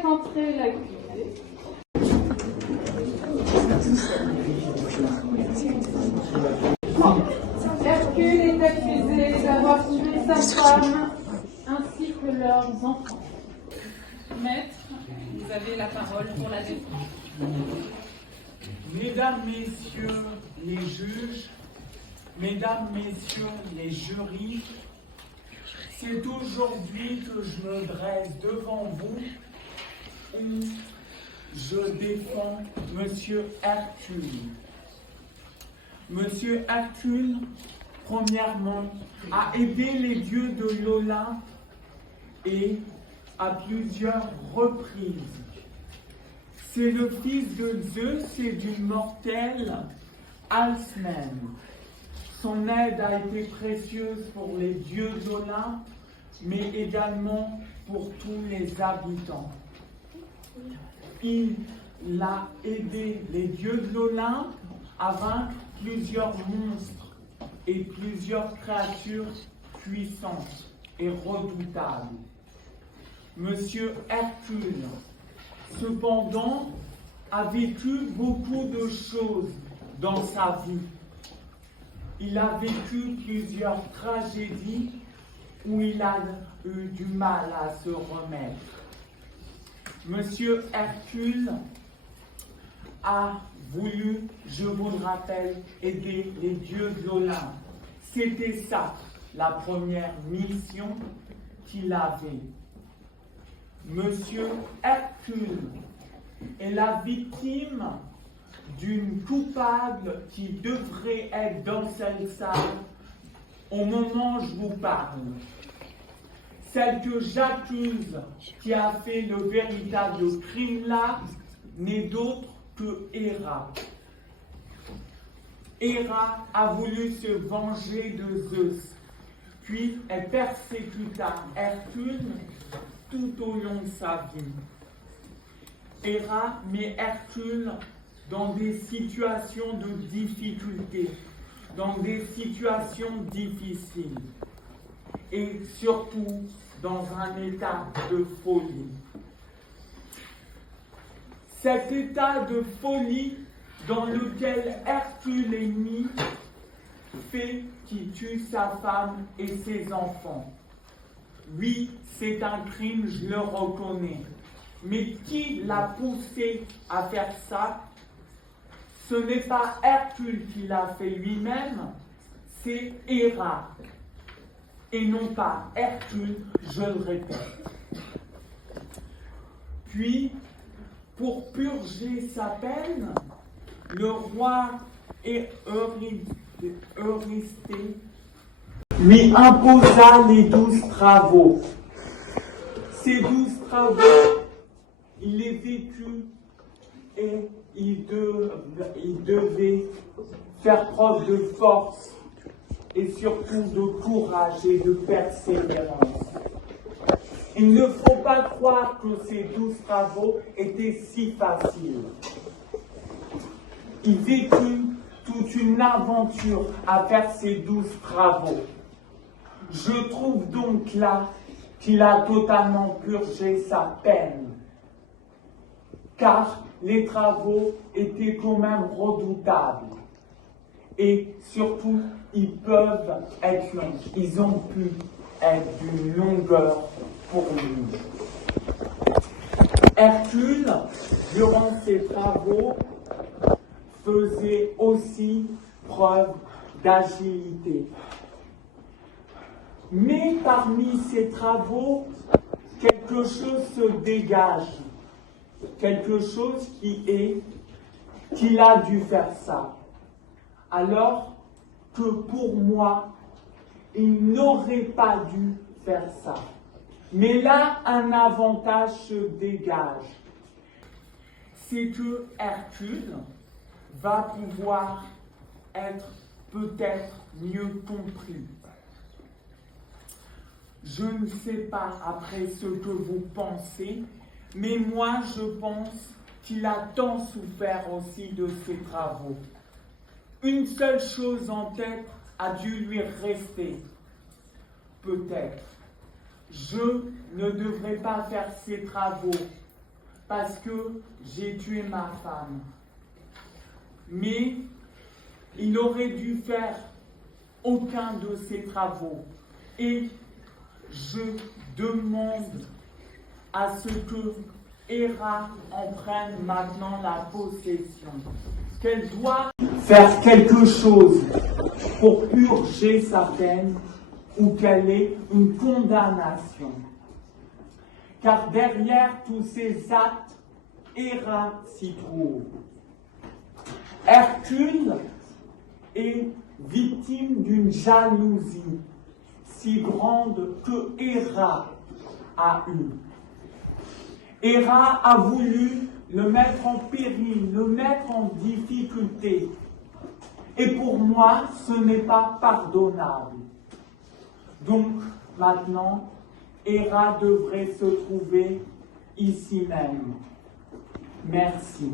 fréquenterez l'activité. Hercule est accusé d'avoir tué sa femme ainsi que leurs enfants. Maître, vous avez la parole pour la défense. Mesdames, Messieurs les juges, Mesdames, Messieurs les jurys, c'est aujourd'hui que je me dresse devant vous où je défends Monsieur Hercule. Monsieur Hercule, premièrement, a aidé les dieux de l'Olympe et à plusieurs reprises. C'est le fils de Zeus et d'une mortelle, Alcmène. Son aide a été précieuse pour les dieux d'Olympe, mais également pour tous les habitants. Il a aidé les dieux de l'Olympe à vaincre plusieurs monstres et plusieurs créatures puissantes et redoutables. Monsieur Hercule, cependant, a vécu beaucoup de choses dans sa vie. Il a vécu plusieurs tragédies où il a eu du mal à se remettre. Monsieur Hercule a voulu, je vous le rappelle, aider les dieux de l'Olympe. C'était ça, la première mission qu'il avait. Monsieur Hercule est la victime d'une coupable qui devrait être dans cette salle au moment où je vous parle. Celle que j'accuse, qui a fait le véritable crime là, n'est d'autre que Héra. Héra a voulu se venger de Zeus, puis elle persécuta Hercule tout au long de sa vie. Héra met Hercule dans des situations de difficulté, dans des situations difficiles, et surtout dans un état de folie. Cet état de folie dans lequel Hercule est mis fait qu'il tue sa femme et ses enfants. Oui, c'est un crime, je le reconnais. Mais qui l'a poussé à faire ça? Ce n'est pas Hercule qui l'a fait lui-même, c'est Héra. Et non pas Hercule, je le répète. Puis, pour purger sa peine, le roi Eurysthée lui imposa les 12 travaux. Ces 12 travaux, il les vécut et il devait faire preuve de force et surtout de courage et de persévérance. Il ne faut pas croire que ces 12 travaux étaient si faciles. Il vécut toute une aventure à faire ces 12 travaux. Je trouve donc là qu'il a totalement purgé sa peine, car les travaux étaient quand même redoutables. Et surtout, ils peuvent être longs. Ils ont pu être d'une longueur pour lui. Hercule, durant ses travaux, faisait aussi preuve d'agilité. Mais parmi ces travaux, quelque chose se dégage. Quelque chose qu'il a dû faire ça. Alors que pour moi, il n'aurait pas dû faire ça. Mais là, un avantage se dégage. C'est que Hercule va pouvoir être peut-être mieux compris. Je ne sais pas après ce que vous pensez, mais moi je pense qu'il a tant souffert aussi de ses travaux. Une seule chose en tête a dû lui rester. Peut-être, je ne devrais pas faire ces travaux parce que j'ai tué ma femme. Mais il aurait dû faire aucun de ces travaux. Et je demande à ce que Héra en prenne maintenant la possession. Qu'elle doit faire quelque chose pour purger sa peine ou qu'elle ait une condamnation. Car derrière tous ces actes, Héra s'y trouve. Hercule est victime d'une jalousie si grande que Héra a eue. Héra a voulu le mettre en péril, le mettre en difficulté. Et pour moi, ce n'est pas pardonnable. Donc, maintenant, Héra devrait se trouver ici même. Merci.